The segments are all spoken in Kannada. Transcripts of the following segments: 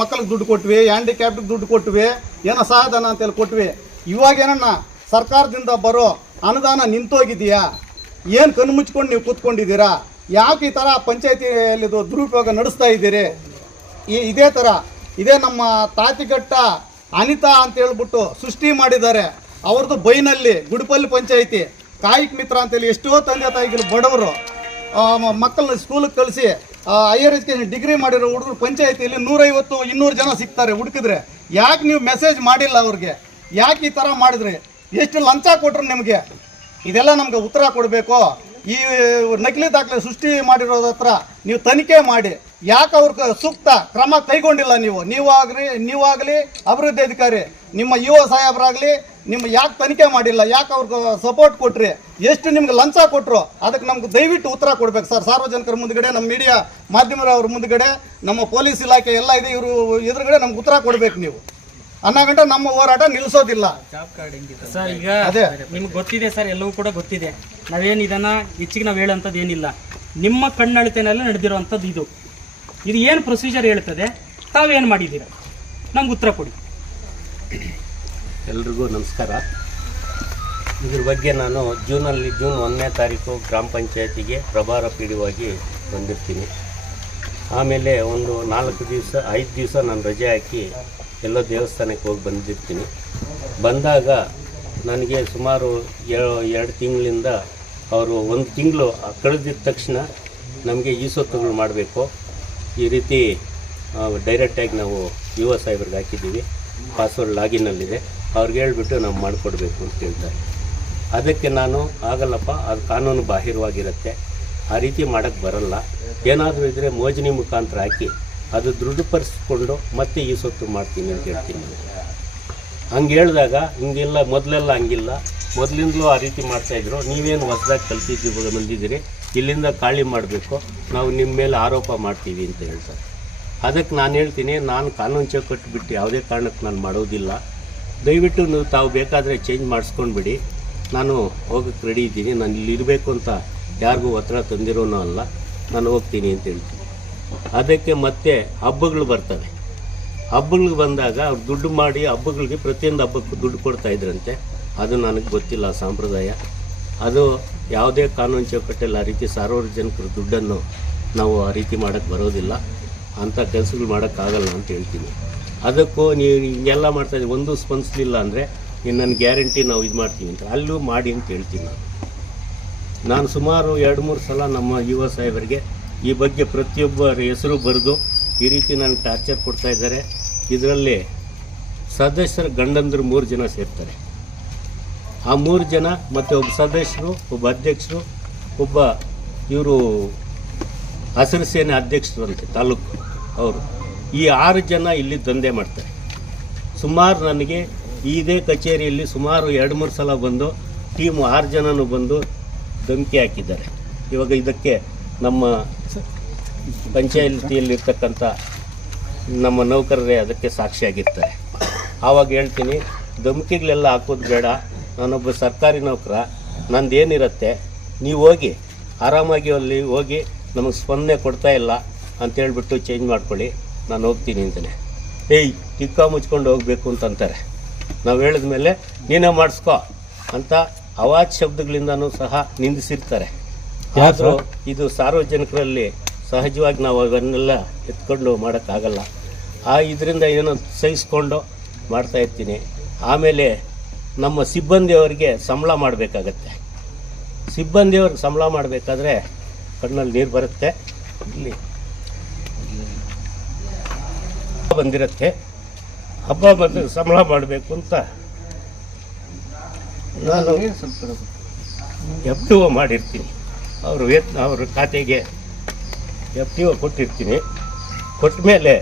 ಮಕ್ಕಳಿಗೆ ದುಡ್ಡು ಕೊಟ್ವಿ ಹ್ಯಾಂಡಿಕ್ಯಾಪ್ಗೆ ದುಡ್ಡು ಕೊಟ್ವಿ, ಏನೋ ಸಹಾಯಧನ ಅಂತೇಳಿ ಕೊಟ್ವಿ. ಇವಾಗ ಏನನ್ನ ಸರ್ಕಾರದಿಂದ ಬರೋ ಅನುದಾನ ನಿಂತೋಗಿದೆಯಾ? ಏನು ಕಣ್ಣು ಮುಚ್ಕೊಂಡು ನೀವು ಕೂತ್ಕೊಂಡಿದ್ದೀರಾ? ಯಾಕೆ ಈ ಥರ ಪಂಚಾಯತಿಯಲ್ಲಿ ದುರುಪಯೋಗ ನಡೆಸ್ತಾ ಇದ್ದೀರಿ? ಈ ಇದೇ ಥರ ಇದೇ ನಮ್ಮ ತಾತಿಘಟ್ಟ ಅನಿತಾ ಅಂತ ಹೇಳ್ಬಿಟ್ಟು ಸೃಷ್ಟಿ ಮಾಡಿದ್ದಾರೆ. ಅವ್ರದ್ದು ಬೈನಲ್ಲಿ ಗುಡಿಪಲ್ಲಿ ಪಂಚಾಯಿತಿ, ಕಾಯಿಕ್ ಮಿತ್ರ ಅಂತೇಳಿ ಎಷ್ಟೋ ತಂದೆ ತಾಯಿಗಳು ಬಡವರು ಮಕ್ಕಳನ್ನ ಸ್ಕೂಲಿಗೆ ಕಳಿಸಿ ಹೈಯರ್ ಎಜುಕೇಷನ್ ಡಿಗ್ರಿ ಮಾಡಿರೋ ಹುಡುಗರು ಪಂಚಾಯತಿಯಲ್ಲಿ ನೂರೈವತ್ತು, ಇನ್ನೂರು ಜನ ಸಿಗ್ತಾರೆ ಹುಡುಕಿದ್ರೆ. ಯಾಕೆ ನೀವು ಮೆಸೇಜ್ ಮಾಡಿಲ್ಲ ಅವ್ರಿಗೆ? ಯಾಕೆ ಈ ಥರ ಮಾಡಿದ್ರಿ? ಎಷ್ಟು ಲಂಚ ಕೊಟ್ರು ನಿಮಗೆ? ಇದೆಲ್ಲ ನಮಗೆ ಉತ್ತರ ಕೊಡಬೇಕು. ಈ ನಕಲಿ ದಾಖಲೆ ಸೃಷ್ಟಿ ಮಾಡಿರೋದ ನೀವು ತನಿಖೆ ಮಾಡಿ. ಯಾಕೆ ಅವ್ರ ಸೂಕ್ತ ಕ್ರಮ ಕೈಗೊಂಡಿಲ್ಲ ನೀವು? ನೀವಾಗಲಿ ನೀವಾಗಲಿ ಅಭಿವೃದ್ಧಿ ಅಧಿಕಾರಿ ನಿಮ್ಮ ಯುವ ಸಾಹೇಬರಾಗಲಿ ನಿಮ್ಮ ಯಾಕೆ ತನಿಖೆ ಮಾಡಿಲ್ಲ? ಯಾಕೆ ಅವ್ರಿಗೆ ಸಪೋರ್ಟ್ ಕೊಟ್ರಿ? ಎಷ್ಟು ನಿಮ್ಗೆ ಲಂಚ ಕೊಟ್ಟರು ಅದಕ್ಕೆ ನಮ್ಗೆ ದಯವಿಟ್ಟು ಉತ್ತರ ಕೊಡ್ಬೇಕು ಸರ್. ಸಾರ್ವಜನಿಕರ ಮುಂದ್ಗಡೆ ನಮ್ಮ ಮೀಡಿಯಾ ಮಾಧ್ಯಮದವ್ರ ಮುಂದ್ಗಡೆ ನಮ್ಮ ಪೊಲೀಸ್ ಇಲಾಖೆ ಎಲ್ಲ ಇದೆ ಇವರು ಎದುರುಗಡೆ ನಮ್ಗೆ ಉತ್ತರ ಕೊಡ್ಬೇಕು ನೀವು. ಅನ್ನಗಂಟ ಗಂಟೆ ನಮ್ಮ ಹೋರಾಟ ನಿಲ್ಸೋದಿಲ್ಲ. ಸರ್ ಈಗ ಅದೇ. ನಿಮ್ಗೆ ಗೊತ್ತಿದೆ ಸರ್ ಎಲ್ಲವೂ ಕೂಡ ಗೊತ್ತಿದೆ. ನಾವೇನು ಇದನ್ನ ಹೆಚ್ಚಿಗೆ ನಾವು ಹೇಳೋಂಥದ್ದು ಏನಿಲ್ಲ ನಿಮ್ಮ ಕಣ್ಣಳಿತೆನಲ್ಲಿ ನಡೆದಿರುವಂಥದ್ದು ಇದು. ಇದು ಏನು ಪ್ರೊಸೀಜರ್ ಹೇಳ್ತದೆ? ತಾವೇನು ಮಾಡಿದ್ದೀರಾ? ನಮ್ಗೆ ಉತ್ತರ ಕೊಡಿ. ಎಲ್ರಿಗೂ ನಮಸ್ಕಾರ. ಇದ್ರ ಬಗ್ಗೆ ನಾನು ಜೂನಲ್ಲಿ ಜೂನ್ ಒಂದನೇ ತಾರೀಕು ಗ್ರಾಮ ಪಂಚಾಯತಿಗೆ ಪ್ರಭಾರ ಪೀಡಿವಾಗಿ ಬಂದಿರ್ತೀನಿ. ಆಮೇಲೆ ಒಂದು ನಾಲ್ಕು ದಿವಸ, ಐದು ದಿವಸ ನಾನು ರಜೆ ಹಾಕಿ ಎಲ್ಲ ದೇವಸ್ಥಾನಕ್ಕೆ ಹೋಗಿ ಬಂದಿರ್ತೀನಿ. ಬಂದಾಗ ನನಗೆ ಸುಮಾರು ಎರಡು ತಿಂಗಳಿಂದ ಅವರು ಒಂದು ತಿಂಗಳು ಕಳೆದಿದ್ದ ತಕ್ಷಣ ನಮಗೆ ಈ ಸೊತ್ತುಗಳು ಮಾಡಬೇಕು. ಈ ರೀತಿ ಡೈರೆಕ್ಟಾಗಿ ನಾವು ಯುವ ಸಾಹೇಬ್ರಿಗೆ ಹಾಕಿದ್ದೀವಿ. ಪಾಸ್ವರ್ಡ್ ಲಾಗಿನಲ್ಲಿದೆ ಅವ್ರಿಗೆ ಹೇಳ್ಬಿಟ್ಟು ನಾವು ಮಾಡಿಕೊಡ್ಬೇಕು ಅಂತ ಹೇಳ್ತಾರೆ. ಅದಕ್ಕೆ ನಾನು ಆಗಲ್ಲಪ್ಪ, ಅದು ಕಾನೂನು ಬಾಹಿರವಾಗಿರುತ್ತೆ. ಆ ರೀತಿ ಮಾಡೋಕ್ಕೆ ಬರಲ್ಲ. ಏನಾದರೂ ಇದ್ದರೆ ಮೋಜನಿ ಮುಖಾಂತರ ಹಾಕಿ, ಅದು ದೃಢಪಡಿಸ್ಕೊಂಡು ಮತ್ತೆ ಈ ಸೊತ್ತು ಮಾಡ್ತೀನಿ ಅಂತ ಹೇಳ್ತೀನಿ. ಹಂಗೆ ಹೇಳಿದಾಗ, ಹಿಂಗಿಲ್ಲ ಮೊದಲೆಲ್ಲ ಹಂಗಿಲ್ಲ. ಮೊದಲಿಂದಲೂ ಆ ರೀತಿ ಮಾಡ್ತಾಯಿದ್ರು ನೀವೇನು ಹೊಸದಾಗಿ ಕಲ್ತಿದ್ದೀವಿ ಬಂದಿದ್ದೀರಿ. ಇಲ್ಲಿಂದ ಖಾಲಿ ಮಾಡಬೇಕು, ನಾವು ನಿಮ್ಮ ಮೇಲೆ ಆರೋಪ ಮಾಡ್ತೀವಿ ಅಂತ ಹೇಳ್ತಾರೆ. ಅದಕ್ಕೆ ನಾನು ಹೇಳ್ತೀನಿ, ನಾನು ಕಾನೂನು ಚೌಕಟ್ಟು ಬಿಟ್ಟು ಯಾವುದೇ ಕಾರಣಕ್ಕೆ ನಾನು ಮಾಡೋದಿಲ್ಲ. ದಯವಿಟ್ಟು ನೀವು ತಾವು ಬೇಕಾದರೆ ಚೇಂಜ್ ಮಾಡಿಸ್ಕೊಂಡ್ಬಿಡಿ. ನಾನು ಹೋಗಕ್ಕೆ ರೆಡಿ ಇದ್ದೀನಿ. ನಾನು ಇಲ್ಲಿ ಇರಬೇಕು ಅಂತ ಯಾರಿಗೂ ಒತ್ತಡ ತಂದಿರೋನೂ ಅಲ್ಲ. ನಾನು ಹೋಗ್ತೀನಿ ಅಂತ ಹೇಳ್ತೀನಿ. ಅದಕ್ಕೆ ಮತ್ತೆ ಹಬ್ಬಗಳು ಬರ್ತವೆ. ಹಬ್ಬಗಳಿಗೆ ಬಂದಾಗ ಅವ್ರು ದುಡ್ಡು ಮಾಡಿ ಹಬ್ಬಗಳಿಗೆ ಪ್ರತಿಯೊಂದು ಹಬ್ಬಕ್ಕೂ ದುಡ್ಡು ಕೊಡ್ತಾಯಿದ್ರಂತೆ ಅದು ನನಗೆ ಗೊತ್ತಿಲ್ಲ ಸಂಪ್ರದಾಯ. ಅದು ಯಾವುದೇ ಕಾನೂನು ಚೌಕಟ್ಟಲ್ಲಿ ಆ ರೀತಿ ಸಾರ್ವಜನಿಕರ ದುಡ್ಡನ್ನು ನಾವು ಆ ರೀತಿ ಮಾಡೋಕ್ಕೆ ಬರೋದಿಲ್ಲ. ಅಂಥ ಕೆಲಸಗಳು ಮಾಡೋಕ್ಕಾಗಲ್ಲ ಅಂತ ಹೇಳ್ತೀನಿ. ಅದಕ್ಕೂ ನೀವು ಹಿಂಗೆಲ್ಲ ಮಾಡ್ತಾಯಿದ್ದೀವಿ ಒಂದು ಸ್ಪಂದಿಸಲಿಲ್ಲ ಅಂದರೆ ಇನ್ನು ನನ್ನ ಗ್ಯಾರಂಟಿ ನಾವು ಇದು ಮಾಡ್ತೀವಿ ಅಂತ. ಅಲ್ಲೂ ಮಾಡಿ ಅಂತ ಹೇಳ್ತೀನಿ ನಾನು. ನಾನು ಸುಮಾರು ಎರಡು, ಮೂರು ಸಲ ನಮ್ಮ ಯುವ ಸಾಹೇಬರಿಗೆ ಈ ಬಗ್ಗೆ ಪ್ರತಿಯೊಬ್ಬರ ಹೆಸರು ಬರೆದು ಈ ರೀತಿ ನನಗೆ ಟಾರ್ಚರ್ ಕೊಡ್ತಾ ಇದ್ದಾರೆ. ಇದರಲ್ಲಿ ಸದಸ್ಯರ ಗಂಡಂದರು ಮೂರು ಜನ ಸೇರ್ತಾರೆ. ಆ ಮೂರು ಜನ ಮತ್ತು ಒಬ್ಬ ಸದಸ್ಯರು, ಒಬ್ಬ ಅಧ್ಯಕ್ಷರು, ಒಬ್ಬ ಇವರು ಹಸಿರು ಸೇನೆ ಅಧ್ಯಕ್ಷರು ಅಂತೆ ತಾಲೂಕು ಅವರು. ಈ ಆರು ಜನ ಇಲ್ಲಿ ದಂಧೆ ಮಾಡ್ತಾರೆ. ಸುಮಾರು ನನಗೆ ಇದೇ ಕಚೇರಿಯಲ್ಲಿ ಸುಮಾರು ಎರಡು, ಮೂರು ಸಲ ಬಂದು ಟೀಮ್ ಆರು ಜನನೂ ಬಂದು ಧಮಕಿ ಹಾಕಿದ್ದಾರೆ. ಇವಾಗ ಇದಕ್ಕೆ ನಮ್ಮ ಪಂಚಾಯತಿಯಲ್ಲಿರ್ತಕ್ಕಂಥ ನಮ್ಮ ನೌಕರರೇ ಅದಕ್ಕೆ ಸಾಕ್ಷಿಯಾಗಿರ್ತಾರೆ. ಆವಾಗ ಹೇಳ್ತೀನಿ, ಧಮಕಿಗಳೆಲ್ಲ ಹಾಕೋದು ಬೇಡ. ನಾನೊಬ್ಬ ಸರ್ಕಾರಿ ನೌಕರ ನಂದೇನಿರುತ್ತೆ ನೀವು ಹೋಗಿ ಆರಾಮಾಗಿ ಅಲ್ಲಿ ಹೋಗಿ ನಮಗೆ ಸ್ಪಂದನೆ ಕೊಡ್ತಾ ಇಲ್ಲ ಅಂತೇಳ್ಬಿಟ್ಟು ಚೇಂಜ್ ಮಾಡ್ಕೊಳ್ಳಿ ನಾನು ಹೋಗ್ತೀನಿ ಅಂತಲೇ ಏಯ್ ಟಿಕ್ಕ ಮುಚ್ಕೊಂಡು ಹೋಗಬೇಕು ಅಂತಂತಾರೆ ನಾವು ಹೇಳಿದ ಮೇಲೆ ನೀನೇ ಮಾಡಿಸ್ಕೊ ಅಂತ ಅವಾಜ್ ಶಬ್ದಗಳಿಂದನೂ ಸಹ ನಿಂದಿಸಿರ್ತಾರೆ. ಆದರೂ ಇದು ಸಾರ್ವಜನಿಕರಲ್ಲಿ ಸಹಜವಾಗಿ ನಾವು ಅವನ್ನೆಲ್ಲ ಎತ್ಕೊಂಡು ಮಾಡೋಕ್ಕಾಗಲ್ಲ. ಆ ಇದರಿಂದ ಏನೋ ಸಹಿಸ್ಕೊಂಡು ಮಾಡ್ತಾ ಇರ್ತೀನಿ. ಆಮೇಲೆ ನಮ್ಮ ಸಿಬ್ಬಂದಿಯವರಿಗೆ ಸಂಬಳ ಮಾಡಬೇಕಾಗತ್ತೆ. ಸಿಬ್ಬಂದಿಯವ್ರಿಗೆ ಸಂಬಳ ಮಾಡಬೇಕಾದ್ರೆ ಕಣ್ಣಲ್ಲಿ ನೀರು ಬರುತ್ತೆ, ಇಲ್ಲಿ ಬಂದಿರುತ್ತೆ. ಹಬ್ಬ ಬಂದು ಸಂಬಳ ಮಾಡಬೇಕು ಅಂತ ನಾನು ಎಫ್ ಟಿ ಒ ಮಾಡಿರ್ತೀನಿ. ಅವರು ವೇತನ ಅವ್ರ ಖಾತೆಗೆ ಎಫ್ ಟಿ ಒ ಕೊಟ್ಟಿರ್ತೀನಿ. ಕೊಟ್ಟ ಮೇಲೆ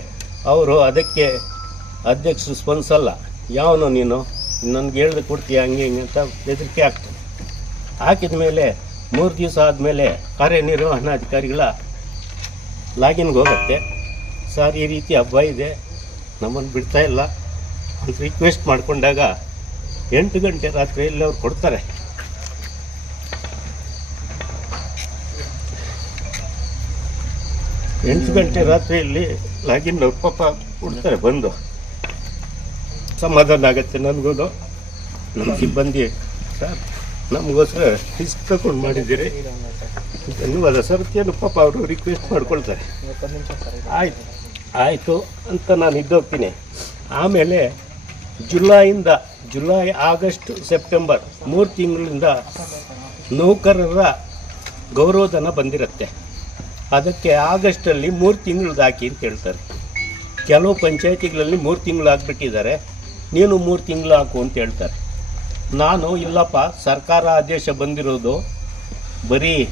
ಅವರು ಅದಕ್ಕೆ ಅಧ್ಯಕ್ಷರು ಸ್ಪಂದಿಸಲ್ಲ ಯಾವನು ನೀನು? ನನಗೆ ಹೇಳ್ದೆ ಕೊಡ್ತೀಯ ಹಂಗೆ ಹಿಂಗೆ ಅಂತ ಬೆದರಿಕೆ ಆಗ್ತದೆ. ಹಾಕಿದ ಮೇಲೆ ಮೂರು ದಿವಸ ಆದಮೇಲೆ ಕಾರ್ಯನಿರ್ವಹಣಾಧಿಕಾರಿಗಳ ಲಾಗಿನ್ಗೆ ಹೋಗುತ್ತೆ. ಸರ್, ಈ ರೀತಿ ಹಬ್ಬ ಇದೆ, ನಮ್ಮನ್ನು ಬಿಡ್ತಾ ಇಲ್ಲ ಅಂತ ರಿಕ್ವೆಸ್ಟ್ ಮಾಡಿಕೊಂಡಾಗ ಎಂಟು ಗಂಟೆ ರಾತ್ರಿಯಲ್ಲಿ ಅವ್ರು ಕೊಡ್ತಾರೆ. ಎಂಟು ಗಂಟೆ ರಾತ್ರಿಯಲ್ಲಿ ಲಾಗಿನ್ ಅವ್ರ ಪಾಪ ಕೊಡ್ತಾರೆ ಬಂದು. ಸಮಾಧಾನ ಆಗತ್ತೆ ನನಗೂ ನಮ್ಮ ಸಿಬ್ಬಂದಿ. ಸರ್, ನಮಗೋಸ್ಕರ ರಿಸ್ಕ್ ತಗೊಂಡು ಮಾಡಿದ್ದೀರಿ. ಧನ್ಯವಾದ ಸರ್ ಏನು ಪಾಪ ಅವರು ರಿಕ್ವೆಸ್ಟ್ ಮಾಡ್ಕೊಳ್ತಾರೆ. ಆಯ್ತು, ಆಯಿತು ಅಂತ ನಾನು ಇದ್ದೋಗ್ತೀನಿ. ಆಮೇಲೆ ಜುಲೈಯಿಂದ, ಜುಲೈ, ಆಗಸ್ಟ್, ಸೆಪ್ಟೆಂಬರ್ ಮೂರು ತಿಂಗಳಿಂದ ನೌಕರರ ಗೌರವಧನ ಬಂದಿರುತ್ತೆ. ಅದಕ್ಕೆ ಆಗಸ್ಟಲ್ಲಿ ಮೂರು ತಿಂಗಳದ್ದು ಹಾಕಿ ಅಂತ ಹೇಳ್ತಾರೆ. ಕೆಲವು ಪಂಚಾಯತಿಗಳಲ್ಲಿ ಮೂರು ತಿಂಗಳು ಹಾಕ್ಬಿಟ್ಟಿದ್ದಾರೆ ನೀನು ಮೂರು ತಿಂಗಳು ಹಾಕು ಅಂತ ಹೇಳ್ತಾರೆ. ನಾನು, ಇಲ್ಲಪ್ಪ, ಸರ್ಕಾರ ಆದೇಶ ಬಂದಿರೋದು ಬರೀ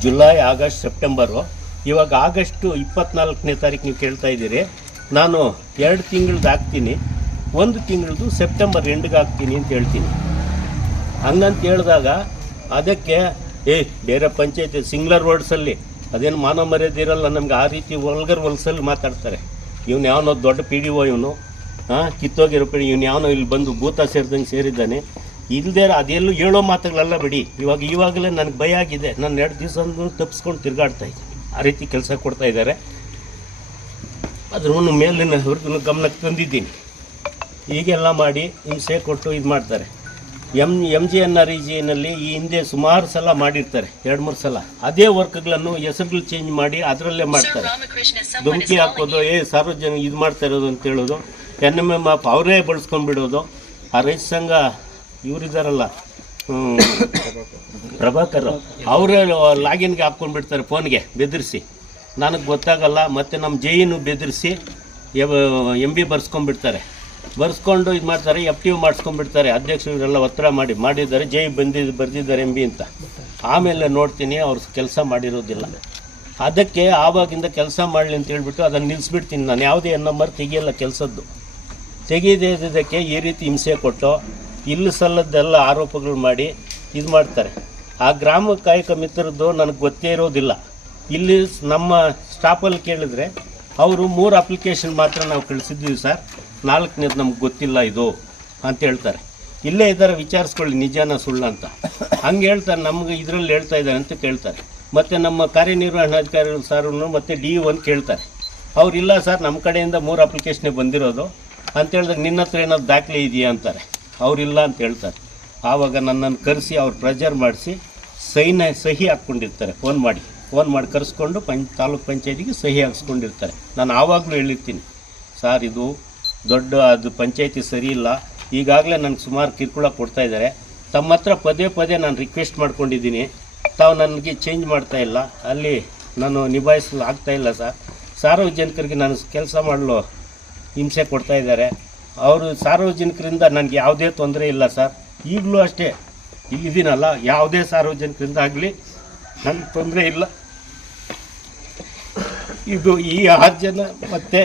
ಜುಲೈ, ಆಗಸ್ಟ್, ಸೆಪ್ಟೆಂಬರು. ಇವಾಗ ಆಗಸ್ಟು ಇಪ್ಪತ್ನಾಲ್ಕನೇ ತಾರೀಕು ನೀವು ಕೇಳ್ತಾ ಇದ್ದೀರಿ. ನಾನು ಎರಡು ತಿಂಗಳದ್ದು ಹಾಕ್ತೀನಿ, ಒಂದು ತಿಂಗಳದ್ದು ಸೆಪ್ಟೆಂಬರ್ ಎಂಡಿಗೆ ಹಾಕ್ತೀನಿ ಅಂತ ಹೇಳ್ತೀನಿ. ಹಂಗಂತ ಹೇಳಿದಾಗ ಅದಕ್ಕೆ, ಏ, ಬೇರೆ ಪಂಚಾಯತಿ ಸಿಂಗ್ಲರ್ ವರ್ಡ್ಸಲ್ಲಿ, ಅದೇನು ಮಾನವ ಮರ್ಯಾದೆ ಇರಲ್ಲ, ನಮ್ಗೆ ಆ ರೀತಿ ವಲ್ಗರ್ ವಲ್ಸಲ್ಲಿ ಮಾತಾಡ್ತಾರೆ. ಇವನು ಯಾವನೋ ದೊಡ್ಡ ಪಿ ಡಿ ಓ ಇವನು. ಹಾಂ ಕಿತ್ತೋಗಿರೋ ಪಿ ಇವ್ನು ಯಾವನೋ ಇಲ್ಲಿ ಬಂದು ಭೂತ ಸೇರಿದಂಗೆ ಸೇರಿದ್ದಾನೆ. ಇಲ್ಲದೆ ಅದೆಲ್ಲೂ ಹೇಳೋ ಮಾತುಗಳೆಲ್ಲ ಬಿಡಿ. ಇವಾಗ ಇವಾಗಲೇ ನನಗೆ ಭಯ ಆಗಿದೆ. ನಾನು ಎರಡು ದಿವಸ ತಪ್ಪಿಸ್ಕೊಂಡು ತಿರುಗಾಡ್ತಾ ಇದ್ದೀನಿ ಆ ರೀತಿ ಕೆಲಸ ಕೊಡ್ತಾ ಇದ್ದಾರೆ. ಅದ್ರೂ ಮೇಲಿನ ಅವ್ರಿಗೂ ಗಮನಕ್ಕೆ ತಂದಿದ್ದೀನಿ. ಹೀಗೆಲ್ಲ ಮಾಡಿ ಹಿಂಸೆ ಕೊಟ್ಟು ಇದು ಮಾಡ್ತಾರೆ. M M G N R E ಜಿನಲ್ಲಿ ಈ ಹಿಂದೆ ಸುಮಾರು ಸಲ ಮಾಡಿರ್ತಾರೆ. ಎರಡು ಮೂರು ಸಲ. ಅದೇ ವರ್ಕ್ಗಳನ್ನು ಹೆಸರುಗಳು ಚೇಂಜ್ ಮಾಡಿ ಅದರಲ್ಲೇ ಮಾಡ್ತಾರೆ. ಧುಮಕಿ ಹಾಕೋದು ಏ ಸಾರ್ವಜನಿಕ ಇದು ಮಾಡ್ತಾ ಇರೋದು ಅಂತ ಹೇಳೋದು. ಎನ್ ಎಂ ಎಂ ಆಫ್ ಅವರೇ ಬಳಸ್ಕೊಂಡ್ಬಿಡೋದು. ಆ ರೈತ ಸಂಘ ಇವರಿದ್ದಾರಲ್ಲ ಪ್ರಭಾಕರ್ ಅವರೇ ಲಾಗಿನ್ಗೆ ಹಾಕ್ಕೊಂಡ್ಬಿಡ್ತಾರೆ ಫೋನ್ಗೆ, ಬೆದರಿಸಿ. ನನಗೆ ಗೊತ್ತಾಗಲ್ಲ, ಮತ್ತು ನಮ್ಮ ಜೈನು ಬೆದರಿಸಿ ಎಂ ಬಿ ಬರ್ಸ್ಕೊಂಡ್ಬಿಡ್ತಾರೆ. ಬರ್ಸ್ಕೊಂಡು ಇದು ಮಾಡ್ತಾರೆ ಎಫ್ ಟಿ ಯು ಮಾಡಿಸ್ಕೊಂಡ್ಬಿಡ್ತಾರೆ. ಅಧ್ಯಕ್ಷರೆಲ್ಲ ಒತ್ತಡ ಮಾಡಿ, ಮಾಡಿದ್ದಾರೆ, ಜೈ ಬಂದಿದ್ದು ಬರೆದಿದ್ದಾರೆ ಎಂ ಬಿ ಅಂತ. ಆಮೇಲೆ ನೋಡ್ತೀನಿ ಅವ್ರು ಕೆಲಸ ಮಾಡಿರೋದಿಲ್ಲ. ಅದಕ್ಕೆ ಆವಾಗಿಂದ ಕೆಲಸ ಮಾಡಲಿ ಅಂತ ಹೇಳ್ಬಿಟ್ಟು ಅದನ್ನು ನಿಲ್ಲಿಸ್ಬಿಡ್ತೀನಿ ನಾನು. ಯಾವುದೇ ನಂಬರ್ ತೆಗಿಯಲ್ಲ ಕೆಲಸದ್ದು. ತೆಗೆಯದೇ ಇದ್ದಕ್ಕೆ ಈ ರೀತಿ ಹಿಂಸೆ ಕೊಟ್ಟು, ಇಲ್ಲಿ ಸಲ್ಲದ್ದೆಲ್ಲ ಆರೋಪಗಳು ಮಾಡಿ ಇದು ಮಾಡ್ತಾರೆ. ಆ ಗ್ರಾಮ ಕಾಯಕ ಮಿತ್ರದ್ದು ನನಗೆ ಗೊತ್ತೇ ಇರೋದಿಲ್ಲ. ಇಲ್ಲಿ ನಮ್ಮ ಸ್ಟಾಫಲ್ಲಿ ಕೇಳಿದ್ರೆ ಅವರು ಮೂರು ಅಪ್ಲಿಕೇಶನ್ ಮಾತ್ರ ನಾವು ಕಳಿಸಿದ್ದೀವಿ ಸರ್. ನಾಲ್ಕನೇದು ನಮ್ಗೆ ಗೊತ್ತಿಲ್ಲ ಇದು ಅಂತ ಹೇಳ್ತಾರೆ. ಇಲ್ಲೇ ಇದ್ದಾರೆ, ವಿಚಾರಿಸ್ಕೊಳ್ಳಿ, ನಿಜಾನ ಸುಳ್ಳು ಅಂತ. ಹಂಗೆ ಹೇಳ್ತಾರೆ, ನಮ್ಗೆ ಇದರಲ್ಲಿ ಹೇಳ್ತಾ ಇದ್ದಾರೆ ಅಂತ ಕೇಳ್ತಾರೆ. ಮತ್ತು ನಮ್ಮ ಕಾರ್ಯನಿರ್ವಹಣಾಧಿಕಾರಿಗಳು ಸಾರು ಮತ್ತು ಡಿ ಒಂದು ಕೇಳ್ತಾರೆ. ಇಲ್ಲ ಸರ್ ನಮ್ಮ ಕಡೆಯಿಂದ ಮೂರು ಅಪ್ಲಿಕೇಶನ್ ಬಂದಿರೋದು. ಅಂತ ಹೇಳಿದಾಗ ನಿನ್ನ ಹತ್ರ ಏನಾದ್ರು ದಾಖಲೆ ಇದೆಯಾ ಅಂತಾರೆ. ಅವರಿಲ್ಲ ಅಂತ ಹೇಳ್ತಾರೆ. ಆವಾಗ ನನ್ನನ್ನು ಕರೆಸಿ ಅವ್ರು ಪ್ರೆಜರ್ ಮಾಡಿಸಿ ಸೈನ ಸಹಿ ಹಾಕ್ಕೊಂಡಿರ್ತಾರೆ. ಫೋನ್ ಮಾಡಿ. ಫೋನ್ ಮಾಡಿ ಕರೆಸ್ಕೊಂಡು ಪಂಚ್, ತಾಲೂಕು ಪಂಚಾಯತಿಗೆ ಸಹಿ ಹಾಕ್ಸ್ಕೊಂಡಿರ್ತಾರೆ. ನಾನು ಆವಾಗಲೂ ಹೇಳಿರ್ತೀನಿ. ಸರ್, ಇದು ದೊಡ್ಡ ಅದು ಪಂಚಾಯತಿ ಸರಿ ಇಲ್ಲ. ಈಗಾಗಲೇ ನನಗೆ ಸುಮಾರು ಕಿರುಕುಳ ಕೊಡ್ತಾ ಇದ್ದಾರೆ. ತಮ್ಮ ಹತ್ರ ಪದೇ ಪದೇ ನಾನು ರಿಕ್ವೆಸ್ಟ್ ಮಾಡ್ಕೊಂಡಿದ್ದೀನಿ. ತಾವು ನನಗೆ ಚೇಂಜ್ ಮಾಡ್ತಾ ಇಲ್ಲ. ಅಲ್ಲಿ ನಾನು ನಿಭಾಯಿಸಲು ಆಗ್ತಾಯಿಲ್ಲ ಸರ್. ಸಾರ್ವಜನಿಕರಿಗೆ ನಾನು ಕೆಲಸ ಮಾಡಲು ಹಿಂಸೆ ಕೊಡ್ತಾ ಇದ್ದಾರೆ. ಅವರು ಸಾರ್ವಜನಿಕರಿಂದ ನನಗೆ ಯಾವುದೇ ತೊಂದರೆ ಇಲ್ಲ ಸರ್. ಈಗಲೂ ಅಷ್ಟೇ. ಇಲ್ಲಿದ್ದೀನಲ್ಲ ಯಾವುದೇ ಸಾರ್ವಜನಿಕರಿಂದ ಆಗಲಿ ನನಗೆ ತೊಂದರೆ ಇಲ್ಲ. ಇದು ಈ ಆರು ಜನ ಮತ್ತು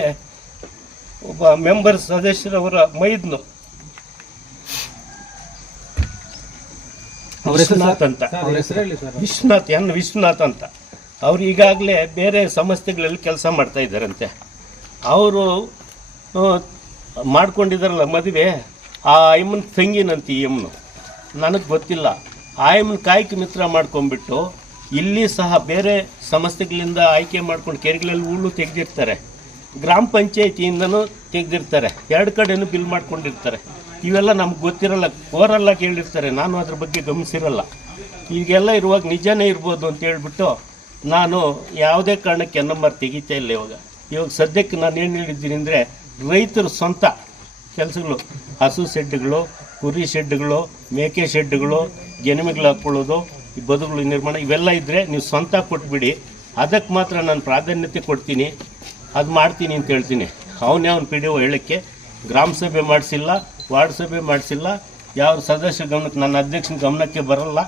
ಒಬ್ಬ ಮೆಂಬರ್ ಸದಸ್ಯರವರ ಮೈದ್ನು ವಿಶ್ವನಾಥ್ ಅಂತ. ವಿಶ್ವನಾಥ್ ಎನ್ ವಿಶ್ವನಾಥ್ ಅಂತ. ಅವ್ರು ಈಗಾಗಲೇ ಬೇರೆ ಸಂಸ್ಥೆಗಳಲ್ಲಿ ಕೆಲಸ ಮಾಡ್ತಾ ಇದ್ದಾರಂತೆ. ಅವರು ಮಾಡ್ಕೊಂಡಿದ್ದಾರಲ್ಲ ಮದುವೆ, ಆ ಐಮನ್ ತಂಗಿನಂತ ಈ ನನಗೆ ಗೊತ್ತಿಲ್ಲ. ಆ ಅಯ್ಯಮ್ಮನ ಕಾಯಕ ಮಿತ್ರ ಮಾಡ್ಕೊಂಡ್ಬಿಟ್ಟು ಇಲ್ಲಿ ಸಹ ಬೇರೆ ಸಂಸ್ಥೆಗಳಿಂದ ಆಯ್ಕೆ ಮಾಡ್ಕೊಂಡು ಕೆರೆಗಳಲ್ಲಿ ಹುಲ್ಲು ತೆಗೆದಿರ್ತಾರೆ. ಗ್ರಾಮ ಪಂಚಾಯತಿಯಿಂದನೂ ತೆಗೆದಿರ್ತಾರೆ. ಎರಡು ಕಡೆನೂ ಬಿಲ್ ಮಾಡ್ಕೊಂಡಿರ್ತಾರೆ. ಇವೆಲ್ಲ ನಮ್ಗೆ ಗೊತ್ತಿರಲ್ಲ ಓರಲ್ಲ ಕೇಳಿರ್ತಾರೆ ನಾನು ಅದ್ರ ಬಗ್ಗೆ ಗಮನಿಸಿರಲ್ಲ. ಈಗೆಲ್ಲ ಇರುವಾಗ ನಿಜನೇ ಇರ್ಬೋದು ಅಂತ ಹೇಳ್ಬಿಟ್ಟು ನಾನು ಯಾವುದೇ ಕಾರಣಕ್ಕೆ ನಂಬರ್ ತೆಗಿತಾ ಇಲ್ಲ ಇವಾಗ. ಇವಾಗ ಸದ್ಯಕ್ಕೆ ನಾನು ಏನು ಹೇಳಿದ್ದೀನಿ ಅಂದರೆ ರೈತರು ಸ್ವಂತ ಕೆಲಸಗಳು ಹಸು ಶೆಡ್ಗಳು ಕುರಿ ಶೆಡ್ಗಳು ಮೇಕೆ ಶೆಡ್ಗಳು ಗೆನಿಮೆಗಳು ಹಾಕ್ಕೊಳ್ಳೋದು ಈ ಬದುಗಳು ನಿರ್ಮಾಣ ಇವೆಲ್ಲ ಇದ್ದರೆ ನೀವು ಸ್ವಂತ ಕೊಟ್ಬಿಡಿ. ಅದಕ್ಕೆ ಮಾತ್ರ ನಾನು ಪ್ರಾಧಾನ್ಯತೆ ಕೊಡ್ತೀನಿ. ಅದು ಮಾಡ್ತೀನಿ ಅಂತ ಹೇಳ್ತೀನಿ. ಅವನೇ ಅವ್ನು ಪಿ ಡಿ ಒ ಹೇಳೋಕ್ಕೆ ಗ್ರಾಮ ಸಭೆ ಮಾಡಿಸಿಲ್ಲ ವಾರ್ಡ್ ಸಭೆ ಮಾಡಿಸಿಲ್ಲ ಯಾವ ಸದಸ್ಯ ಗಮನಕ್ಕೆ ನನ್ನ ಅಧ್ಯಕ್ಷನ ಗಮನಕ್ಕೆ ಬರಲ್ಲ.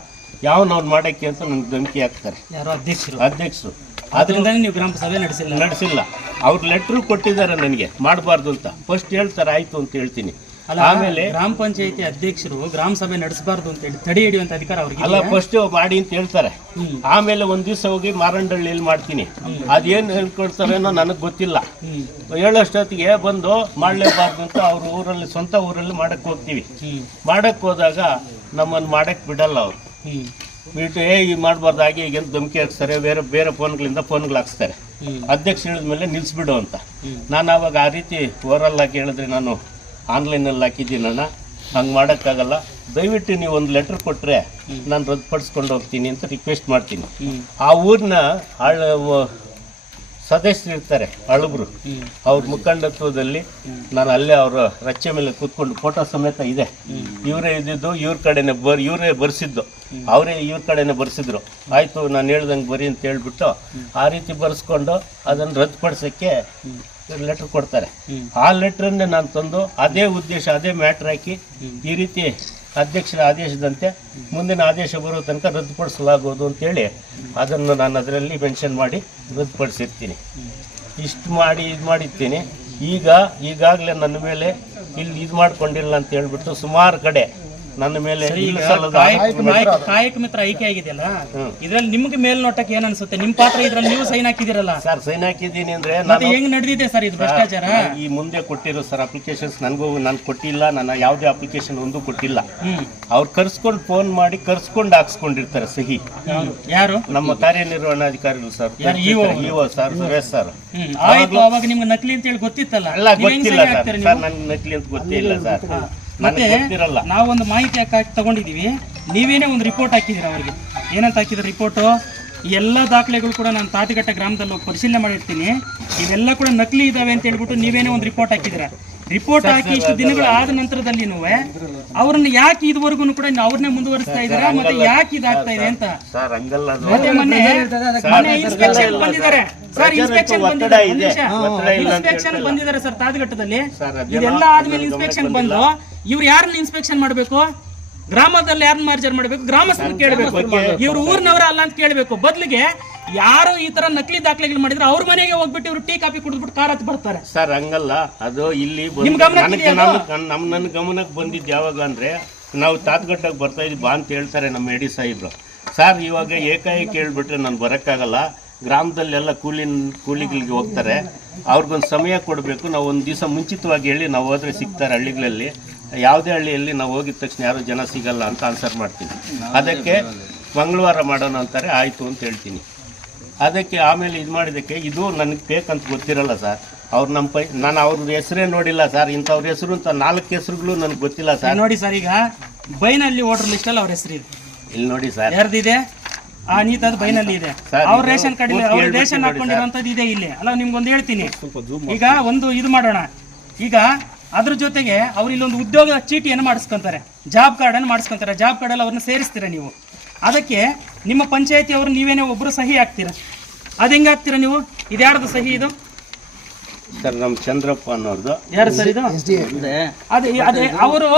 ಯಾವನ ಅವ್ನು ಮಾಡೋಕ್ಕೆ ಅಂತ ನನಗೆ ಧಮಕಿ ಹಾಕ್ತಾರೆ. ಯಾರು ಅಧ್ಯಕ್ಷರು. ಅಧ್ಯಕ್ಷರು. ಅದರಿಂದನೇ ನೀವು ಗ್ರಾಮ ಸಭೆ ನಡೆಸಿಲ್ಲ. ನಡೆಸಿಲ್ಲ. ಅವ್ರು ಲೆಟ್ರು ಕೊಟ್ಟಿದ್ದಾರೆ ನನಗೆ. ಮಾಡಬಾರ್ದು ಅಂತ. ಫಸ್ಟ್ ಹೇಳ್ತಾರೆ ಆಯ್ತು ಅಂತ ಹೇಳ್ತೀನಿ. ಅಲ್ಲ ಆಮೇಲೆ ಗ್ರಾಮ ಪಂಚಾಯತಿ ಅಧ್ಯಕ್ಷರು ಗ್ರಾಮ ಸಭೆ ನಡೆಸಬಾರ್ದು ಅಂತ ಹೇಳಿ ತಡೆ ಹಿಡಿಯುವಂತ ಅಧಿಕಾರ ಅವ್ರಿಗೆ ಅಲ್ಲ ಫಸ್ಟ್ ಮಾಡಿ ಅಂತ ಹೇಳ್ತಾರೆ. ಆಮೇಲೆ ಒಂದ್ ದಿವಸ ಹೋಗಿ ಮಾರಂಡಳ್ಳಿಯಲ್ಲಿ ಮಾಡ್ತೀನಿ. ಅದೇನ್ ಹೇಳ್ಕೊಡ್ತಾರೇನೋ ನನಗೆ ಗೊತ್ತಿಲ್ಲ. ಹೇಳೋಷ್ಟೊತ್ತಿಗೆ ಬಂದು ಮಾಡ್ಲೇಬಾರ್ದು ಅಂತ ಅವ್ರ ಊರಲ್ಲಿ ಸ್ವಂತ ಊರಲ್ಲಿ ಮಾಡಕ್ ಹೋಗ್ತೀವಿ. ಮಾಡಕ್ ಹೋದಾಗ ನಮ್ಮನ್ನು ಮಾಡಕ್ ಬಿಡಲ್ಲ ಅವ್ರು. ಬಿಟ್ಟು ಏ ಈಗ ಮಾಡಬಾರ್ದು ಹಾಗೆ ಈಗ ಅಂತ ಧಮಕಿ ಹಾಕ್ಸ್ತಾರೆ. ಬೇರೆ ಬೇರೆ ಫೋನ್ಗಳಿಂದ ಫೋನ್ಗಳು ಹಾಕ್ಸ್ತಾರೆ. ಅಧ್ಯಕ್ಷ ಹೇಳಿದ ಮೇಲೆ ನಿಲ್ಲಿಸ್ಬಿಡು ಅಂತ ನಾನು ಆವಾಗ ಆ ರೀತಿ ಓರಲ್ ಹಾಕಿ ಹೇಳಿದ್ರೆ ನಾನು ಆನ್ಲೈನಲ್ಲಿ ಹಾಕಿದ್ದೀನಣ್ಣ ಹಂಗೆ ಮಾಡೋಕ್ಕಾಗಲ್ಲ. ದಯವಿಟ್ಟು ನೀವು ಒಂದು ಲೆಟ್ರ್ ಕೊಟ್ಟರೆ ನಾನು ರದ್ದುಪಡಿಸ್ಕೊಂಡು ಹೋಗ್ತೀನಿ ಅಂತ ರಿಕ್ವೆಸ್ಟ್ ಮಾಡ್ತೀನಿ. ಆ ಊರಿನ ಆಳ ಸದಸ್ಯರು ಇರ್ತಾರೆ ಅಳುಬ್ರು ಅವ್ರ ಮುಖಂಡತ್ವದಲ್ಲಿ ನಾನು ಅಲ್ಲೇ ಅವರ ರಚ್ಚೆ ಮೇಲೆ ಕೂತ್ಕೊಂಡು ಫೋಟೋ ಸಮೇತ ಇದೆ. ಇವರೇ ಇದ್ದಿದ್ದು, ಇವ್ರ ಕಡೆನೆ ಬರ್, ಇವರೇ ಬರ್ಸಿದ್ದು. ಅವರೇ ಇವ್ರ ಕಡೆನೆ ಬರ್ಸಿದ್ರು. ಆಯಿತು, ನಾನು ಹೇಳ್ದಂಗೆ ಬರಿ ಅಂತ ಹೇಳ್ಬಿಟ್ಟು ಆ ರೀತಿ ಬರೆಸ್ಕೊಂಡು ಅದನ್ನು ರದ್ದುಪಡಿಸೋಕ್ಕೆ ಲೆಟ್ರ್ ಕೊಡ್ತಾರೆ. ಆ ಲೆಟ್ರನ್ನೇ ನಾನು ತಂದು ಅದೇ ಉದ್ದೇಶ, ಅದೇ ಮ್ಯಾಟ್ರ್ ಹಾಕಿ ಈ ರೀತಿ ಅಧ್ಯಕ್ಷರ ಆದೇಶದಂತೆ ಮುಂದಿನ ಆದೇಶ ಬರೋ ತನಕ ರದ್ದುಪಡಿಸಲಾಗುವುದು ಅಂತೇಳಿ ಅದನ್ನು ನಾನು ಅದರಲ್ಲಿ ಮೆನ್ಷನ್ ಮಾಡಿ ರದ್ದುಪಡಿಸಿರ್ತೀನಿ. ಇಷ್ಟು ಮಾಡಿ, ಇದು ಮಾಡಿರ್ತೀನಿ. ಈಗ, ಈಗಾಗಲೇ ನನ್ನ ಮೇಲೆ ಇಲ್ಲಿ ಇದು ಮಾಡ್ಕೊಂಡಿಲ್ಲ ಅಂತ ಹೇಳ್ಬಿಟ್ಟು ಸುಮಾರು ಕಡೆ ನನ್ನ ಮೇಲೆ ಇಲ್ಲ ಸಲ್ಲದ ಕಾಯಕ ಕಾಯಕ ಮಿತ್ರ ಐಕೆ ಆಗಿದೆಯಲ್ಲ. ಇದ್ರಲ್ಲಿ ನಿಮ್ಗೆ ಮೇಲ್ನೋಟಕ್ಕೆ ಏನ್ ಅನ್ಸುತ್ತೆ? ನಿಮ್ ಪಾತ್ರ ಇದ್ರಲ್ಲಿ ನೀವು ಸೈನ್ ಹಾಕಿದಿರಲ್ಲ ಸರ್ ಸೈನ್ ಹಾಕಿದ್ದೀನಿ ಅಂದ್ರೆ ಮತ್ತೆ ನಾನು ಹೆಂಗ್ ನಡೆದಿದೆ ಸರ್ ಇದು ಭ್ರಷ್ಟಾಚಾರ? ಈ ಮುಂದೆ ಕೊಟ್ಟಿರೋ ಸರ್ ಅಪ್ಲಿಕೇಶನ್ಸ್ ನನಗೂ ನಾನು ಕೊಟ್ಟಿಲ್ಲ ನನ್ನ ಯಾವುದೇ ಅಪ್ಲಿಕೇಶನ್ ಒಂದು ಕೊಟ್ಟಿಲ್ಲ. ಹ್ಮ್. ಅವ್ರು ಕರ್ಸ್ಕೊಂಡು ಫೋನ್ ಮಾಡಿ ಕರ್ಸ್ಕೊಂಡು ಹಾಕ್ಸ್ಕೊಂಡಿರ್ತಾರೆ ಸಹಿ. ಯಾರು? ಯಾರು? ನಮ್ಮ ಕಾರ್ಯನಿರ್ವಹಣಾಧಿಕಾರಿಗಳು ಸರ್. ಯಾರು? EO? E O? Sir Suresh sir. ಹ್ಮ್. ಆಯ್ತು ಅವಾಗ ನಿಮ್ಗೆ ನಕಲಿ ಅಂತ ಹೇಳಿ ಗೊತ್ತಿತ್ತಲ್ಲ. ಎಲ್ಲ ನೀವ್ ಹೆಂಗ್ ಗೊತ್ತಿಲ್ಲ ಸರ್. ಹಾಕ್ತೀರಿ ಸರ್ ನೀವು? ನನ್ಗೆ ನಕಲಿ ಅಂತ ಗೊತ್ತೇ ಇಲ್ಲ ಸರ್. ಮತ್ತೆ ನಾವೊಂದು ಮಾಹಿತಿ ಹಾಕಿ ತಗೊಂಡಿದೀವಿ ನೀವೇನೇ ಒಂದು ರಿಪೋರ್ಟ್ ಹಾಕಿದ್ದೀರ ಅವರಿಗೆ? ಏನಂತ ಹಾಕಿದ್ರೆ ರಿಪೋರ್ಟು ಎಲ್ಲ ದಾಖಲೆಗಳು ಕೂಡ ನಾನು ತಾತಿಘಟ್ಟ ಗ್ರಾಮದಲ್ಲಿ ಹೋಗಿ ಪರಿಶೀಲನೆ ಮಾಡಿರ್ತೀನಿ. ಇವೆಲ್ಲ ಕೂಡ ನಕಲಿ ಇದಾವೆ ಅಂತ ಹೇಳ್ಬಿಟ್ಟು ನೀವೇನೇ ಒಂದು ರಿಪೋರ್ಟ್ ಹಾಕಿದ್ದೀರ? ರಿಪೋರ್ಟ್ ಹಾಕಿ ಇಷ್ಟು ದಿನಗಳು ಆದ ನಂತರದಲ್ಲಿ ಅವ್ರನ್ನ ಯಾಕೆ ಇದುವರೆಗೂ ಕೂಡ ಅವ್ರನ್ನೇ ಮುಂದುವರಿಸ್ತಾ ಇದಾರೆ ಮತ್ತೆ ಯಾಕೆ ಇದಾಗ್ತಾ ಇದೆ ಅಂತ? ಮತ್ತೆ ಮೊನ್ನೆ ಮೊನ್ನೆ ಇನ್ಸ್ಪೆಕ್ಷನ್ ಬಂದಿದ್ದಾರೆ. ಸರ್ ಇನ್ಸ್ಪೆಕ್ಷನ್ ಬಂದಿದ್ದಾರೆ. ಇನ್ಸ್ಪೆಕ್ಷನ್ ಬಂದಿದ್ದಾರೆ ಸರ್ ತಾದಘಟ್ಟದಲ್ಲಿ ಇದೆಲ್ಲ ಆದ್ಮೇಲೆ ಇನ್ಸ್ಪೆಕ್ಷನ್ ಬಂದು ಇವ್ರು ಯಾರನ್ನ ಇನ್ಸ್ಪೆಕ್ಷನ್ ಮಾಡ್ಬೇಕು? ಗ್ರಾಮದಲ್ಲಿ ಯಾರನ್ನ ಮಾರ್ಜರ್ ಮಾಡ್ಬೇಕು? ಗ್ರಾಮಸ್ಥರು ಕೇಳಬೇಕು. ಇವ್ರು ಊರ್ನವರ ಅಲ್ಲ ಅಂತ ಕೇಳಬೇಕು. ಬದಲಿಗೆ ಯಾರು ಈ ತರ ನಕಲಿ ದಾಖಲೆಗಳು ಮಾಡಿದ್ರೆ ಅವ್ರ ಮನೆಗೆ ಹೋಗ್ಬಿಟ್ಟು ಇವ್ರು ಟೀ ಕಾಫಿ ಕುಡಿದ್ಬಿಟ್ಟು ಕಾರ್ ಹತ್ತಿ ಬರ್ತಾರೆ. ಸರ್ ಹಂಗಲ್ಲ. ಅದು ಇಲ್ಲಿ ನಮ್ ನನ್ನ ಗಮನಕ್ಕೆ ಬಂದಿದ್ದು ಯಾವಾಗ ಅಂದ್ರೆ ನಾವು ತಾತ್ಗಟ್ಟಕ್ಕೆ ಬರ್ತಾ ಇದ್ವಿ ಬಾ ಅಂತ ಹೇಳ್ತಾರೆ ನಮ್ಮ ಎಡಿ ಸಾಹೇಬ್ರು. ಸರ್ ಇವಾಗ ಏಕಾಏಕಿ ಹೇಳ್ಬಿಟ್ರೆ ನಾನು ಬರೋಕ್ಕಾಗಲ್ಲ. ಗ್ರಾಮದಲ್ಲೆಲ್ಲ ಕೂಲಿ ಕೂಲಿಗಳಿಗೆ ಹೋಗ್ತಾರೆ. ಅವ್ರಿಗೊಂದು ಸಮಯ ಕೊಡಬೇಕು. ನಾವು ಒಂದು ದಿವಸ ಮುಂಚಿತವಾಗಿ ಹೇಳಿ ನಾವು ಹೋದ್ರೆ ಸಿಗ್ತಾರೆ ಹಳ್ಳಿಗಳಲ್ಲಿ. ಯಾವುದೇ ಹಳ್ಳಿಯಲ್ಲಿ ನಾವು ಹೋಗಿದ ತಕ್ಷಣ ಯಾರು ಜನ ಸಿಗಲ್ಲ ಅಂತ ಆನ್ಸರ್ ಮಾಡ್ತೀನಿ. ಅದಕ್ಕೆ ಮಂಗಳವಾರ ಮಾಡೋಣ ಅಂತಾರೆ ಆಯಿತು ಅಂತ ಹೇಳ್ತೀನಿ. ಅದಕ್ಕೆ ಆಮೇಲೆ ಇದು ಮಾಡಿದ್ದಕ್ಕೆ ಇದು ನನಗೆ ಬೇಕಂತ ಗೊತ್ತಿರಲ್ಲ ಸರ್ ಅವ್ರು ನಮ್ಮ ಪೈ ನಾನು ಅವ್ರ ಹೆಸರೇ ನೋಡಿಲ್ಲ ಸರ್ ಇಂಥವ್ರ ಹೆಸರು ಅಂತ ನಾಲ್ಕು ಹೆಸರುಗಳು ನನಗೆ ಗೊತ್ತಿಲ್ಲ ಸರ್ ನೋಡಿ ಸರ್ ಈಗ ಬೈನಲ್ಲಿ ವೋಟರ್ ಲಿಸ್ಟ್ ಅಲ್ಲಿ ಅವ್ರ ಹೆಸರು ಇದೆ. ಇಲ್ಲಿ ನೋಡಿ ಸರ್ ಯಾರ್ದಿದೆ? ಆ ನೀತದ ಬೈನಲ್ಲಿ ಇದೆ. ಅವ್ರ ರೇಷನ್ ಕಾರ್ಡ್ ಅವ್ರ ರೇಷನ್ ಹಾಕೊಂಡಿರೋಂಥದ್ದು ಇದೆ ಇಲ್ಲಿ. ಅಲ್ಲ ನಿಮ್ಗೊಂದು ಹೇಳ್ತೀನಿ. ಈಗ ಒಂದು ಇದು ಮಾಡೋಣ. ಈಗ ಅದ್ರ ಜೊತೆಗೆ ಅವ್ರು ಇಲ್ಲೊಂದು ಉದ್ಯೋಗ ಚೀಟಿಯನ್ನು ಮಾಡಿಸ್ಕೊಂತಾರೆ. ಜಾಬ್ ಕಾರ್ಡನ್ನು ಮಾಡಿಸ್ಕೊಂತಾರೆ. ಜಾಬ್ ಕಾರ್ಡಲ್ಲಿ ಅವ್ರನ್ನ ಸೇರಿಸ್ತೀರಾ ನೀವು. ಅದಕ್ಕೆ ನಿಮ್ಮ ಪಂಚಾಯತಿ ಅವರು ನೀವೇನೇ ಒಬ್ಬರು ಸಹಿ ಹಾಕ್ತೀರಾ? ಅದು ಹೆಂಗೆ ಹಾಕ್ತೀರಾ ನೀವು? ಇದ್ಯಾರ್ದು ಸಹಿ ಇದು? ಸರ್ ನಮ್ಮ ಚಂದ್ರಪ್ಪ ಅನ್ನೋರ್ದು. ಯಾರು ಸರ್ ಇದು? ಅದೇ ಅದೇ ಅವರು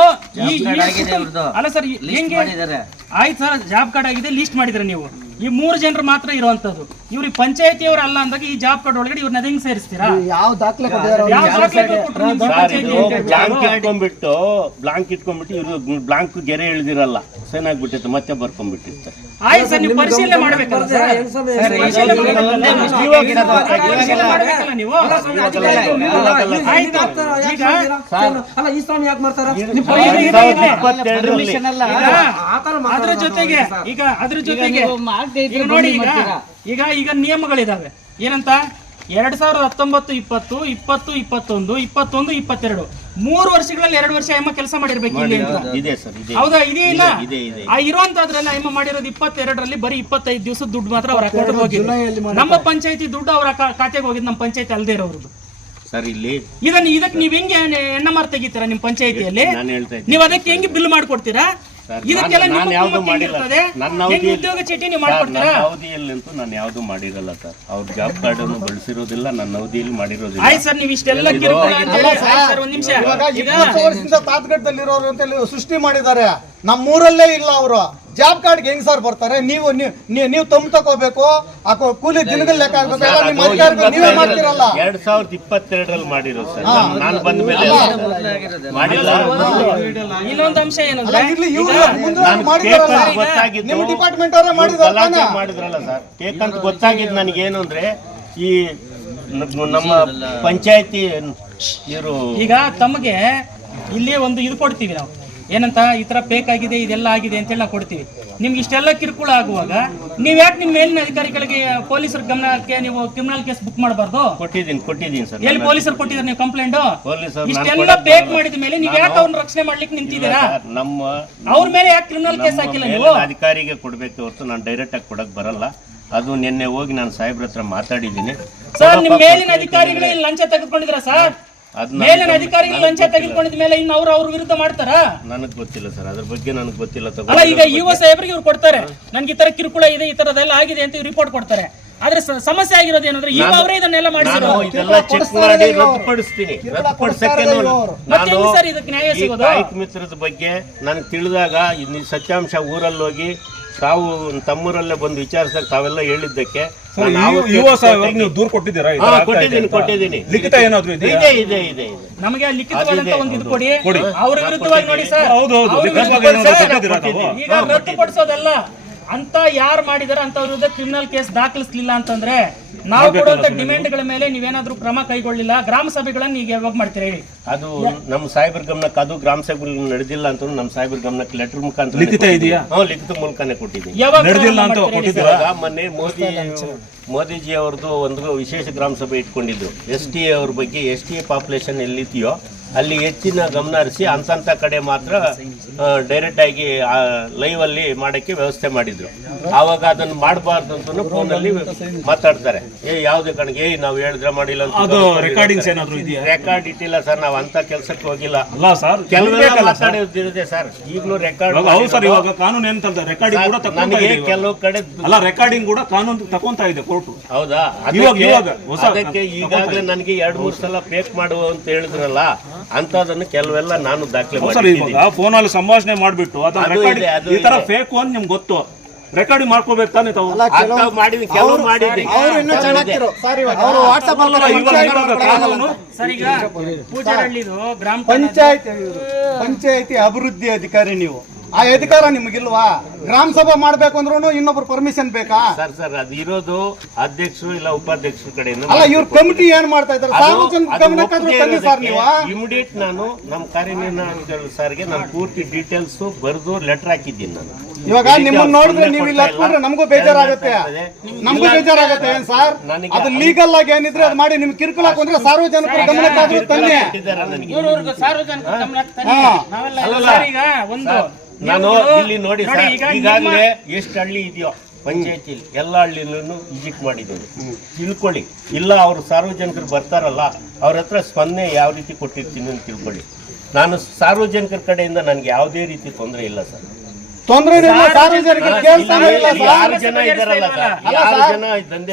ಅಲ್ಲ ಸರ್ ಹೆಂಗೆ? ಆಯ್ತು ಸರ್ ಜಾಬ್ ಕಾರ್ಡ್ ಆಗಿದೆ ಲಿಸ್ಟ್ ಮಾಡಿದ್ರೆ ನೀವು? ಈ ಮೂರು ಜನರು ಮಾತ್ರ ಇರುವಂತದ್ದು. ಇವ್ರಿಗೆ ಪಂಚಾಯತಿಯವರು ಅಲ್ಲ ಅಂದಾಗ ಈ ಜಾಬ್ ಕಾರ್ಡ್ ಒಳಗಡೆ ಇವ್ರನ್ನ ಹೆಂಗ್ ಸೇರಿಸ್ತೀರಾ? ಯಾವ ದಾಖಲೆ ಯಾವ ಕೊಟ್ರು ಪಂಚಾಯ್ತಿ ಅಂತ? ಬ್ಲಾಂಕ್ ಇಟ್ಕೊಂಡ್ಬಿಟ್ಟು ಬ್ಲಾಂಕ್ ಇಟ್ಕೊಂಡ್ಬಿಟ್ಟು ಇವ್ರು ಬ್ಲಾಂಕ್ ಗೆರೆ ಎಳ್ದಿರಲ್ಲ ಸೇನಾಗ್ಬಿಟ್ಟಿತ್ತು ಮತ್ತೆ ಬರ್ಕೊಂಡ್ಬಿಟ್ಟಿರ್ತಾರೆ ಆಯ್ತು ಸರ್ ನೀವು ಪರಿಶೀಲನೆ ಮಾಡ್ಬೇಕಲ್ಲ ಸರ್. ಪರಿಶೀಲನೆ ಮಾಡ್ಬೇಕಲ್ಲ? ಪರಿಶೀಲನೆ ಮಾಡ್ಬೇಕಲ್ಲ ನೀವು? ಆಯ್ತು. ಈಗ ಅಲ್ಲ ಈ ಸ್ವಾಮಿ ಯಾಕೆ ಮಾಡ್ತಾರ? ಈಗ ಇದೆ, ಇದೆ. ಇಪ್ಪತ್ತೆರಡರಲ್ಲಿ ಈಗ ಅದ್ರ ಜೊತೆಗೆ ಈಗ ಅದ್ರ ಜೊತೆಗೆ ಈಗ ನೋಡಿ ಈಗ ಈಗ ಈಗ ನಿಯಮಗಳಿದಾವೆ. ಏನಂತ? ಎರಡ್ ಸಾವಿರದ ಹತ್ತೊಂಬತ್ತು ಇಪ್ಪತ್ತು ಇಪ್ಪತ್ತು ಇಪ್ಪತ್ತೊಂದು ಇಪ್ಪತ್ತೊಂದು ಇಪ್ಪತ್ತೆರಡು. ಮೂರು ವರ್ಷಗಳಲ್ಲಿ ಎರಡು ವರ್ಷ ಎಮ್ಮ ಕೆಲಸ ಮಾಡಿರ್ಬೇಕು ಇಲ್ಲಿ ಅಂತ. ಇದೆ ಸರ್ ಇದೆ. ಹೌದಾ? ಇದೇ ಇಲ್ಲ? ಇದೆ ಇದೆ ಆ ಇರುವಂತದ್ರೆಲ್ಲ ಎಮ್ಮ ಮಾಡಿರೋದು ಇಪ್ಪತ್ತೆರಡರಲ್ಲಿ ಬರೀ ಇಪ್ಪತ್ತೈದು ದಿವಸ ದುಡ್ಡು ಮಾತ್ರ ಅವ್ರ ಅಕೌಂಟ್ ಹೋಗಿ ನಮ್ಮ ಪಂಚಾಯತಿ ದುಡ್ಡು ಅವರ ಖಾತೆಗೆ ಹೋಗಿದ್ ನಮ್ಮ ಪಂಚಾಯತಿ ಅಲ್ದೇ ಇರೋರ್ದು ಸರ್ ಇಲ್ಲಿ ಇದನ್ನ ಇದಕ್ಕೆ ನೀವ್ ಹೆಂಗೆ ಎಣ್ಣೆ ಮಾರ್ ತೆಗಿತೀರಾ ನಿಮ್ ಪಂಚಾಯತಿಯಲ್ಲಿ? ನೀವ್ ಅದಕ್ಕೆ ಹೆಂಗೆ ಬಿಲ್ ಮಾಡ್ಕೊಡ್ತೀರಾ? ಇದಕ್ಕೆಲ್ಲ ನಾನು- ಯಾವ್ದು ಮಾಡಿಲ್ಲ? ನನ್ನ ಹೆಂಗ್ ಅವಧಿಯಲ್ಲಿ ಉದ್ಯೋಗ ಚೀಟಿ ನೀವು ಸರ್, ಮಾಡ್ಕೊಡ್ತೀರಾ? ನನ್ನ ಅವಧಿಯಲ್ಲಂತೂ ನಾನು ಯಾವುದು ಮಾಡಿರಲ್ಲ ಸರ್. ಅವ್ರ ಜಾಬ್ ಕಾರ್ಡ್ ಅನ್ನು ಬಳಸಿರೋದಿಲ್ಲ ನನ್ನ ಅವಧಿಯಲ್ಲಿ ಮಾಡಿರೋದಿಲ್ಲ. ಆಯ್ತು ಸರ್ ನೀವು ಇಷ್ಟೆಲ್ಲ ಕಿರುಕುಳ ಅಂತ ಹೇಳಿ. ಸರ್ ಒಂದ್ ನಿಮಿಷ. ಇವಾಗ ಈಗ ಇಪ್ಪತ್ತು ವರ್ಷದಿಂದ ತಾತ್ಗಟ್ಟದಲ್ಲಿರೋರು ಅಂತ ಹೇಳಿ ಸೃಷ್ಟಿ ಮಾಡಿದ್ದಾರೆ. ನಮ್ಮೂರಲ್ಲೇ ಇಲ್ಲ ಅವರು. ಜಾಬ್ ಕಾರ್ಡ್ಗೆ ಹೆಂಗ್ ಸರ್ ಬರ್ತಾರೆ? ನೀವು ನೀವು- ತಮ್ಮ ತಗೋಬೇಕು ಆ ಕೂ- ಕೂಲಿ ದಿನಗಳ ಲೆಕ್ಕ ಹಾಕಬೇಕು. ನೀವೇ ಮಾಡ್ತಿರಲ್ಲ. ಎರಡ್ ಸಾವಿರದ ಇಪ್ಪತ್ತೆರಡರಲ್ಲಿ ಮಾಡಿರೋ ಸರ್. ನಾನು- ಬಂದ ಮೇಲೆ ಮಾಡಿಲ್ಲ. ಇನ್ನೊಂದು ಅಂಶ ಏನಂದ್ರೆ ಮಾಡಿದಾರಲ್ಲ? ನಿಮ್ಮ ಡಿಪಾರ್ಟ್ಮೆಂಟ್ ಅವರೇ ಇವ್ರು ಮಾಡಿದಾರೆ ಗಲಾಟೆ ತಾನೇ? ಮಾಡಿದ್ರಲ್ಲ ಸರ್. ಕೇಕ್ ಅಂತ ಗೊತ್ತಾಗಿದ್ದು ನನಗೇನು ಅಂದ್ರೆ ಈ ನಮ್ಮ ಪಂಚಾಯತಿ ಇವರು ಈಗ ತಮಗೆ ಇಲ್ಲಿ ಒಂದು ಇದು ಕೊಡ್ತೀವಿ ನಾವು. ಏನಂತ ಈ ತರ ಫೇಕ್ ಆಗಿದೆ ಇದೆಲ್ಲ ಆಗಿದೆ ಅಂತೇಳಿ ನಾವು ಕೊಡ್ತೀವಿ. ನಿಮ್ಗೆ ಇಷ್ಟೆಲ್ಲ ಕಿರುಕುಳ ಆಗುವಾಗ ನೀವ್ ಯಾಕೆ ನಿಮ್ಮ ಮೇಲಿನ ಅಧಿಕಾರಿಗಳಿಗೆ ಪೊಲೀಸರ ಗಮನಕ್ಕೆ ನೀವು ಕ್ರಿಮಿನಲ್ ಕೇಸ್ ಬುಕ್ ಮಾಡಬಾರ್ದು? ಕೊಟ್ಟಿದ್ದೀನಿ ಕೊಟ್ಟಿದ್ದೀನಿ ಸರ್. ಎಲ್ಲಿ ಪೊಲೀಸರು ಕೊಟ್ಟಿದ್ದಾರೆ ನೀವು ಕಂಪ್ಲೇಂಟ್ ಇಷ್ಟೆಲ್ಲ ಫೇಕ್ ಮಾಡಿದ ಮೇಲೆ ನೀವು ಯಾಕೆ ಅವ್ರನ್ನ ರಕ್ಷಣೆ ಮಾಡ್ಲಿಕ್ಕೆ ನಿಂತಿದ್ದೀರಾ? ನಮ್ಮ ಅವ್ರ ಮೇಲೆ ಯಾಕೆ ಕ್ರಿಮಿನಲ್ ಕೇಸ್ ಹಾಕಿಲ್ಲ ನೀವು? ಅಧಿಕಾರಿಗೆ ಕೊಡ್ಬೇಕು ಹೊರತು ನಾನು ಡೈರೆಕ್ಟ್ ಆಗಿ ಕೊಡಕ್ ಬರಲ್ಲ. ಅದು ನಿನ್ನೆ ಹೋಗಿ ನಾನು ಸಾಹೇಬ್ರ ಹತ್ರ ಮಾತಾಡಿದ್ದೀನಿ. ಸರ್ ನಿಮ್ ಮೇಲಿನ ಅಧಿಕಾರಿಗಳೇ ಇಲ್ಲಿ ಲಂಚ ತೆಗೆದುಕೊಂಡಿದ್ರ ಸರ್? ಮೇಲಿನ ಅಧಿಕಾರಿಗಳು ಲಂಚ ತೆಗೆದುಕೊಂಡಿದ ಮೇಲೆ ಇನ್ನು ಅವ್ರು ಅವ್ರ ವಿರುದ್ಧ ಮಾಡ್ತಾರ? ನನಗೆ ಗೊತ್ತಿಲ್ಲ ಸರ್ ಅದ್ರ ಬಗ್ಗೆ ನನಗೆ ಗೊತ್ತಿಲ್ಲ ಅಲ್ಲ ಈಗ ಯುವ ಸಾಹೇಬ್ರಿಗೆ ಇವ್ರು ಕೊಡ್ತಾರೆ. ನನ್ಗೆ ಈ ತರ ಕಿರುಕುಳ ಇದೆ ಈ ತರದೆಲ್ಲ ಆಗಿದೆ ಅಂತ ರಿಪೋರ್ಟ್ ಕೊಡ್ತಾರೆ. ಆದ್ರೆ ಸಮಸ್ಯೆ ಆಗಿರೋದು ಏನಂದ್ರೆ ಈಗ ಅವರೇ ಇದನ್ನೆಲ್ಲ ನಾನು ಮಾಡಿಸಿರೋ ಇದೆಲ್ಲ ಚೆಕ್ ಮಾಡಿ ರದ್ದುಪಡಿಸ್ತೀನಿ. ರದ್ದುಪಡಿಸಕ್ಕೆ ಹೆಂಗ್ ಸರ್ ಇದಕ್ಕೆ ನ್ಯಾಯ ಸಿಗೋದು? ಮಿತ್ರದ ಬಗ್ಗೆ ನನಗೆ ತಿಳಿದಾಗ ಇನ್ನು ಸತ್ಯಾಂಶ ಊರಲ್ಲಿ ಹೋಗಿ ತಾವು ತಮ್ಮೂರಲ್ಲೇ ಬಂದು ವಿಚಾರಿಸಕ್ಕೆ ತಾವೆಲ್ಲ ಹೇಳಿದ್ದಕ್ಕೆ ನಾನು ಯುವ ಸಾಹೇಬ್ರಿಗೆ ನೀವು ದೂರ ಕೊಟ್ಟಿದ್ದೀರಾ? ಹಾ, ಕೊಟ್ಟಿದ್ದೀನಿ? ಕೊಟ್ಟಿದ್ದೀನಿ. ಲಿಖಿತ ಏನಾದ್ರು ಇದೆಯಾ? ಇದೆ ಇದೆ ಇದೆ ಇದೆ. ನಮಗೆ ಆ ಲಿಖಿತವಾದಂತ ಒಂದು ಇದು ಕೊಡಿ. ಕೊಡಿ. ಅವ್ರ ವಿರುದ್ಧವಾಗಿ ನೋಡಿ ಸರ್. ಹೌದು ಹೌದು. ಅವ್ರ ಲಿಖಿತವಾಗಿ ಏನಾದ್ರು ಕೊಟ್ಟಿದ್ದೀರಾ ತಾವು? ಈಗ ರದ್ದುಪಡಿಸೋದಲ್ಲ ಅಂತ ಯಾರು ಮಾಡಿದಾರೆ ಅಂತ ವಿರುದ್ಧ ಕ್ರಿಮಿನಲ್ ಕೇಸ್ ದಾಖಲಿಸಲಿಲ್ಲ ಅಂತಂದ್ರೆ ನಾವು ಕೊಡುವಂತ ಡಿಮ್ಯಾಂಡ್ಗಳ ಮೇಲೆ ನೀವೇನಾದ್ರೂ ಕ್ರಮ ಕೈಗೊಳ್ಳಿಲ್ಲ ಗ್ರಾಮ ಸಭೆಗಳನ್ನ ಈಗ ಯಾವಾಗ ಮಾಡ್ತೀರಿ ಹೇಳಿ? ಅದು ನಮ್ಮ ಸಾಹೇಬರ್ ಗಮನಕ್ಕೆ ಅದು ಗ್ರಾಮ ಸಭೆಗಳು ನಡೆದಿಲ್ಲ ಅಂತ ನಮ್ಮ ಸಾಹೇಬರ್ ಗಮನಕ್ಕೆ ಲೆಟರ್ ಮುಖಾಂತರ ಲಿಖಿತ ಇದೆಯಾ? ಲಿಖಿತ ಮೂಲಕನೇ ಕೊಟ್ಟಿದ್ದೀನಿ ಯಾವಾಗ ನಡೆದಿಲ್ಲ ಅಂತ ಮೊನ್ನೆ ಮೋದಿ ಮೋದಿಜಿ ಅವ್ರದ್ದು ಒಂದು ವಿಶೇಷ ಗ್ರಾಮ ಸಭೆ ಇಟ್ಕೊಂಡಿದ್ರು. ಎಸ್ ಟಿ ಅವ್ರ ಬಗ್ಗೆ ಎಸ್ ಟಿ ಪಾಪ್ಯುಲೇಷನ್ ಎಲ್ಲಿದೆಯೋ ಅಲ್ಲಿ ಹೆಚ್ಚಿನ ಗಮನ ಹರಿಸಿ ಅಂತಂತ ಕಡೆ ಮಾತ್ರ ಡೈರೆಕ್ಟ್ ಆಗಿ ಲೈವ್ ಅಲ್ಲಿ ಮಾಡಕ್ಕೆ ವ್ಯವಸ್ಥೆ ಮಾಡಿದ್ರು. ಆವಾಗ ಅದನ್ನು ಮಾಡಬಾರ್ದು ಅಂತ ಫೋನಲ್ಲಿ ಮಾತಾಡ್ತಾರೆ. ಏ ಯಾವ್ದೇ ಕಣಗೆ? ಏ ನಾವು ಹೇಳಿದ್ರೆ ಮಾಡಿಲ್ಲ ಅಂತ ಅದು ರೆಕಾರ್ಡಿಂಗ್ಸ್ ಏನಾದ್ರು ಇದೆಯಾ? ರೆಕಾರ್ಡ್ ಇಟ್ಟಿಲ್ಲ ಸರ್ ನಾವು ಅಂತ ಕೆಲಸಕ್ಕೆ ಹೋಗಿಲ್ಲ. ಅಲ್ಲ ಸರ್ ಕೆಲವೆಲ್ಲ ಮಾತಾಡೋದಿರುತ್ತೆ ಸರ್. ಈಗಲೂ ರೆಕಾರ್ಡ್ ಹೌದು ಸರ್ ಇವಾಗ ಕಾನೂನು ಏನಂತಂದ್ರೆ ರೆಕಾರ್ಡಿಂಗ್ ಕೂಡ ನನಗೆ. ಕೆಲವು ಕಡೆ ಅಲ್ಲ ರೆಕಾರ್ಡಿಂಗ್ ಕೂಡ ಕಾನೂನು ತಕೊಂತ ಇದೆ ಕೋರ್ಟ್ ಹೌದಾ? ಅದಕ್ಕೆ ಈಗಾಗಲೇ ನನಗೆ ಎರಡ್ ಮೂರ್ ಸಲ ಪೇಕ್ ಮಾಡುವ ಅಂತ ಹೇಳಿದ್ರಲ್ಲ ಅಂತದನ್ನು ಕೆಲವೆಲ್ಲ ನಾನು ದಾಖಲೆ ಸರ್ ಇವಾಗ ಫೋನ್ ಅಲ್ಲಿ ಸಂಭಾಷಣೆ ಮಾಡ್ಬಿಟ್ಟು ಅಥವಾ ಅದು ರೆಕಾರ್ಡಿಂಗ್ ಇದೆ, ಅದು ಈ ತರ ಇದೆ. ಫೇಕ್ ಅಂತ ನಿಮ್ಗೆ ಗೊತ್ತು. ರೆಕಾರ್ಡಿಂಗ್ ಮಾಡ್ಕೋಬೇಕು ತಾನೇ ತಾವು? ಕೆಲವು ಅವ್ರು ಇನ್ನೂ ಚೆನ್ನಾಗಿರು ಸರ್ ಇವಾಗ ಅಲ್ಲ, ಇವಾಗ ಇವಾಗ ಕಾನೂನು ಸರ್ ಈಗ ಪೂಜಾರಳ್ಳಿದು ಗ್ರಾಮ ಪಂಚಾಯತ್ ಪಂಚಾಯತಿ ಅಭಿವೃದ್ಧಿ ಅಧಿಕಾರಿ ನೀವು. ಆ ಅಧಿಕಾರ ನಿಮಗಿಲ್ವಾ? ಗ್ರಾಮ ಸಭಾ ಮಾಡ್ಬೇಕು ಅಂದ್ರೂ ಇನ್ನೊಬ್ರು ಪರ್ಮಿಷನ್ ಬೇಕಾ? ಸರ್ ಸರ್ ಅದು ಇರೋದು ಅಧ್ಯಕ್ಷರು ಇಲ್ಲ ಉಪಾಧ್ಯಕ್ಷರ ಕಡೆಯಿಂದ ಅಲ್ಲ ಇವ್ರ ಕಮಿಟಿ ಏನ್ ಮಾಡ್ತಾ ಇದಾರೆ ಸಾರ್ವಜನಿಕ ಗಮನಕ್ಕಾದ್ರೂ ತಂದಿ ಸರ್ ನೀವು. ಇಮಿಡಿಯೇಟ್ ನಾನು ನಮ್ಮ ಕಾರ್ಯನಿರ್ವಹಣಾಧಿಕಾರಿ ಸರ್ಗೆ ನಾನು ಪೂರ್ತಿ ಡೀಟೇಲ್ಸ್ ಬರೆದು ಲೆಟರ್ ಹಾಕಿದ್ದೀನಿ ನಾನು. ಇವಾಗ ನಿಮ್ಮನ್ನ ನೋಡಿದ್ರೆ ನೀವು ಇಲ್ಲಿ ಹತ್ಕೊಂಡ್ರೆ ನಮಗೂ ಬೇಜಾರಾಗುತ್ತೆ. ನಮಗೂ ಬೇಜಾರಾಗುತ್ತೆ ಏನ್ ಸರ್? ಅದು ಲೀಗಲ್ ಆಗಿ ಏನಿದ್ರೆ ಅದು ಮಾಡಿ ನಿಮ್ಗೆ ಕಿರುಕುಳ ಹಾಕೊಂಡ್ರೆ ಸಾರ್ವಜನಿಕರ ಗಮನಕ್ಕಾದ್ರೂ ತನ್ನಿ ಸಾರ್ವಜನಿಕ ಗಮನಕ್ಕೆ ತನ್ನಿ. ಹಾ. ಸರ್ ಈಗ ಒಂದು ನಾನು ಇಲ್ಲಿ ನೋಡಿ ಸರ್ ಈಗ ಈಗಾಗಲೇ ಎಷ್ಟು ಹಳ್ಳಿ ಇದೆಯೋ ಪಂಚಾಯತಿಲಿ ಎಲ್ಲ ಹಳ್ಳಿನೂ ವಿಸಿಟ್ ಮಾಡಿದ್ದೇವೆ. ತಿಳ್ಕೊಳ್ಳಿ. ಇಲ್ಲ ಅವರು ಸಾರ್ವಜನಿಕರು ಬರ್ತಾರಲ್ಲ ಅವ್ರ ಹತ್ರ ಸ್ಪಂದನೆ ಯಾವ ರೀತಿ ಕೊಟ್ಟಿರ್ತೀನಿ ಅಂತ ತಿಳ್ಕೊಳ್ಳಿ. ನಾನು ಸಾರ್ವಜನಿಕರ ಕಡೆಯಿಂದ ನನಗೆ ಯಾವುದೇ ರೀತಿ ತೊಂದರೆ ಇಲ್ಲ ಸರ್. ತೊಂದ್ರೆ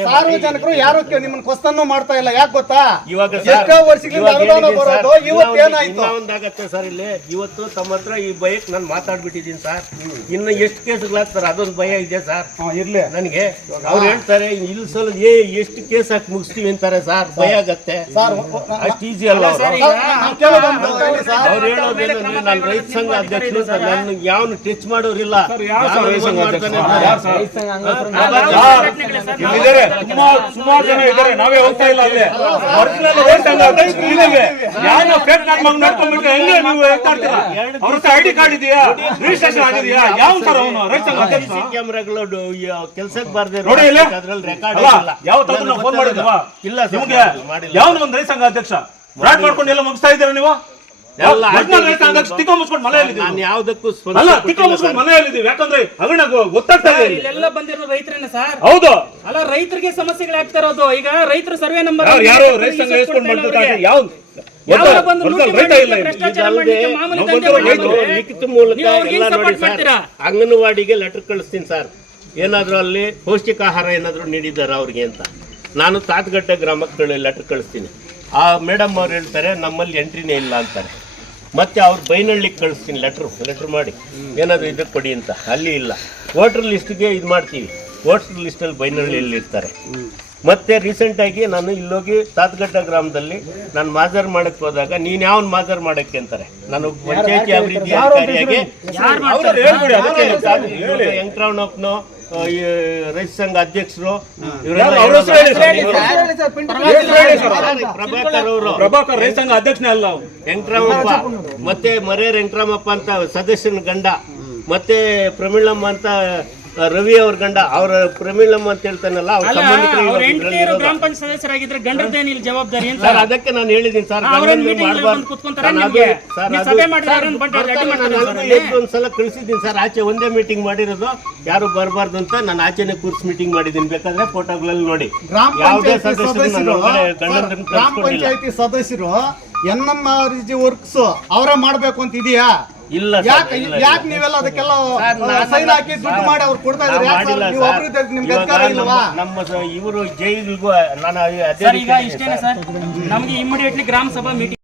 ಸಾರ್ವಜನಿಕರು ಯಾರು ನಿಮ್ಮನ್ನ ಕ್ವಶನ್ ಮಾಡ್ತಾ ಇಲ್ಲ ಯಾಕೆ ಗೊತ್ತಾ? ಇವಾಗ ಎಷ್ಟೋ ವರ್ಷಗಳಿಂದ ಅನುದಾನ ಬರೋದು ಇವತ್ತು ಏನಾಯ್ತು ಒಂದಾಗತ್ತೆ ಸರ್ ಇಲ್ಲಿ. ಇವತ್ತು ತಮ್ಮ ಹತ್ರ ಈ ಬೈಕ್ ನಾನು ಮಾತಾಡ್ಬಿಟ್ಟಿದ್ದೀನಿ ಸರ್. ಇನ್ನು ಎಷ್ಟು ಕೇಸ್ಗಳಾಗ್ತಾರೆ ಅದೊಂದು ಭಯ ಇದೆ ಸರ್. ಇರ್ಲಿ. ನನಗೆ. ಅವ್ರು ಹೇಳ್ತಾರೆ ಇಲ್ಲಿ ಸಲ ಏ ಎಷ್ಟು ಕೇಸ್ ಹಾಕಿ ಮುಗಿಸ್ತೀವಿ ಅಂತಾರೆ ಸರ್. ಭಯ ಆಗತ್ತೆ. ಸರ್ ಅಷ್ಟು ಈಸಿ ಅಲ್ಲ ಅವರು? ನಾವು ಕೇಳೋದೊಂದು ಹೇಳಿ ಸರ್. ಅವ್ರು ಹೇಳೋದೇನಂದ್ರೆ ನಾನು ರೈತ ಸಂಘ ಅಧ್ಯಕ್ಷರು ನನ್ನ ಯಾವನು ಟಚ್ ಮಾಡೋರಿಲ್ಲ. ಯಾರು? ಯಾರು ಸುಮಾರು ಜನ ಇದ್ದಾರೆ. ನಾವೇ ಹೋಗ್ತಾ ಇಲ್ಲ ಅಲ್ಲಿ. ಒರಿಜಿನಲ್ ರೈತ ಸಂಘ ಅಧ್ಯಕ್ಷರು ಫೇಕ್ ನನ್ನ ಮಗ ನೋಡ್ಕೊಂಡ್ಬಿಟ್ಟು ಹೆಂಗೆ ನೀವು ಹೇಳ್ತಾ ಇರ್ತೀರಾ? ಅವ್ರ ಹತ್ರ ಐಡಿ ಕಾರ್ಡ್ ಇದೆಯಾ? ರಿಜಿಸ್ಟ್ರೇಷನ್ ಆಗಿದೆಯಾ? ಯಾವ ತರ ಅವನು? ರೈತ ಸಂಘ ಅಧ್ಯಕ್ಷ? ಕ್ಯಾಮ್ರಾಗಳು ಕೆಲಸಕ್ಕೆ ಬರ್ದೇ ನೋಡಿ ಇಲ್ಲಿ. ಅದ್ರಲ್ಲಿ ರೆಕಾರ್ಡ್ ನಾವು ಫೋನ್ ಮಾಡಿದ್ವಾ? ಇಲ್ಲ ನಿಮ್ಗೆ ಯಾವನು ಒಂದು ರೈತ ಸಂಘ ಅಧ್ಯಕ್ಷ ಫ್ರಾಡ್ ಮಾಡ್ಕೊಂಡು ಎಲ್ಲ ಮುಗಿಸ್ತಾ ಇದ್ದೀರಾ ನೀವು? ನಾನು ಯಾವ್ದಕ್ಕೂ ಅಲ್ಲ ತಿಕ್ಕ ಮುಚ್ಕೊಂಡು ಮನೆಯಲ್ಲಿದ್ದೀವಿ. ಯಾಕಂದ್ರೆ ಹಗಣ ಗೊತ್ತಾಗ್ತಾ ಇದೆ ಇಲ್ಲಿ. ಇಲ್ಲೆಲ್ಲ ಬಂದಿರೋ ರೈತರೇನ ಸರ್? ಹೌದು. ಅಲ್ಲ ರೈತರಿಗೆ ಸಮಸ್ಯೆಗಳು ಆಗ್ತಾ ಇರೋದು. ಈಗ ರೈತರ ಸರ್ವೆ ನಂಬರ್ ಯಾರು ರೈತ ಸಂಘ ಇಸ್ಕೊಂಡು ಮಾಡ್ತಾರೆ. ಯಾವ ಅಂಗನವಾಡಿಗೆ ಲೆಟರ್ ಕಳಿಸ್ತೀನಿ ಸರ್. ಏನಾದ್ರೂ ಅಲ್ಲಿ ಪೌಷ್ಟಿಕಾಹಾರ ಏನಾದ್ರೂ ನೀಡಿದ್ದಾರೆ ಅವ್ರಿಗೆ ಅಂತ. ನಾನು ತಾತ್ಗಟ್ಟೆ ಗ್ರಾಮಕ್ಕೆ ಲೆಟರ್ ಕಳಿಸ್ತೀನಿ. ಆ ಮೇಡಮ್ ಅವ್ರು ಹೇಳ್ತಾರೆ ನಮ್ಮಲ್ಲಿ ಎಂಟ್ರಿನೇ ಇಲ್ಲ ಅಂತಾರೆ. ಮತ್ತೆ ಅವ್ರು ಬೈನಳ್ಳಿಗೆ ಕಳಿಸ್ತೀನಿ ಲೆಟ್ರು ಲೆಟ್ರ್ ಮಾಡಿ ಏನಾದರೂ ಇದಕ್ಕೆ ಕೊಡಿ ಅಂತ ಅಲ್ಲಿ ಇಲ್ಲ ವೋಟರ್ ಲಿಸ್ಟ್ಗೆ ಇದು ಮಾಡ್ತೀವಿ ವೋಟರ್ ಲಿಸ್ಟಲ್ಲಿ ಬೈನಹಳ್ಳಿಯಲ್ಲಿ ಇರ್ತಾರೆ ಮತ್ತೆ ರೀಸೆಂಟಾಗಿ ನಾನು ಇಲ್ಲೋಗಿ ತಾತ್ಗಟ್ಟ ಗ್ರಾಮದಲ್ಲಿ ನಾನು ಮಾಜರ್ ಮಾಡಕ್ಕೆ ಹೋದಾಗ ನೀನು ಯಾವನ್ ಮಾಜರ್ ಮಾಡಕ್ಕೆ ಅಂತಾರೆ ನಾನು ಪಂಚಾಯತಿ ಅಭಿವೃದ್ಧಿ ಅಧಿಕಾರಿಯಾಗಿ ಯಾರು ಈ ರೈತ ಸಂಘ ಅಧ್ಯಕ್ಷರು. ಪ್ರಭಾಕರ್ ಅವರು. ಪ್ರಭಾಕರ್ ರೈತ ಸಂಘ ಅಧ್ಯಕ್ಷನೇ ಅಲ್ಲ ಅವ್ರು. ವೆಂಕಟರಾಮಪ್ಪ ಮತ್ತೆ ಮರೇ ವೆಂಕಟರಾಮಪ್ಪ ಅಂತ ಸದಸ್ಯನ ಗಂಡ. ಮತ್ತೆ ಪ್ರಮೀಳಮ್ಮ ಅಂತ ರವಿ ಅವ್ರ ಗಂಡ ಅವರ ಪ್ರಮೀಳಮ್ಮ ಅಂತ ಹೇಳ್ತಾನಲ್ಲ ಅವ್ರ. ಗ್ರಾಮ ಪಂಚಾಯತ್ ಸದಸ್ಯರಾಗಿದ್ರೆ ಗಂಡದೇನಿ ಜವಾಬ್ದಾರಿ ಅಂತ ಸರ್ ಅದಕ್ಕೆ ನಾನು ಹೇಳಿದ್ದೀನಿ ಸರ್ ಒಂದ್ಸಲ ಕಳಿಸಿದ್ದೀನಿ ಸರ್ ಆಚೆ ಒಂದೇ ಮೀಟಿಂಗ್ ಮಾಡಿರೋದು. ಯಾರು ಬರಬಾರ್ದು ಅಂತ ನಾನು ಆಚೆನೆ ಕೂರ್ಸ್ ಮೀಟಿಂಗ್ ಮಾಡಿದ್ದೀನಿ. ಬೇಕಾದ್ರೆ ಫೋಟೋಗಳಲ್ಲಿ ನೋಡಿ. ಗ್ರಾಮ ಯಾವುದೇ ಪಂಚಾಯತಿ ಸದಸ್ಯರು ಗ್ರಾಮ. ಪಂಚಾಯತಿ N M R G works ಅವರೇ ಮಾಡ್ಬೇಕು ಅಂತ ಇದೆಯಾ? ಇಲ್ಲ ಯಾಕೆ. ಯಾಕೆ ನೀವೆಲ್ಲ ಅದಕ್ಕೆಲ್ಲ ಸೈನ್ ಹಾಕಿ ದುಡ್ಡು ಮಾಡಿ ಅವ್ರು ಕೊಡ್ತಾ ಇದ್ದಾರೆ. ನಾವು. ನಿಮ್ಗೆ ಅಧಿಕಾರ ಇಲ್ವಾ? ನಮ್ಮ ಇವರು ಜೈಲಿಗೂ ನಾನು ಅದೇ ಸರ್ ಈಗ ಇಷ್ಟೇನೆ ಸರ್. ನಮಗೆ ಇಮಿಡಿಯೇಟ್ಲಿ ಗ್ರಾಮ ಸಭಾ ಮೀಟಿಂಗ್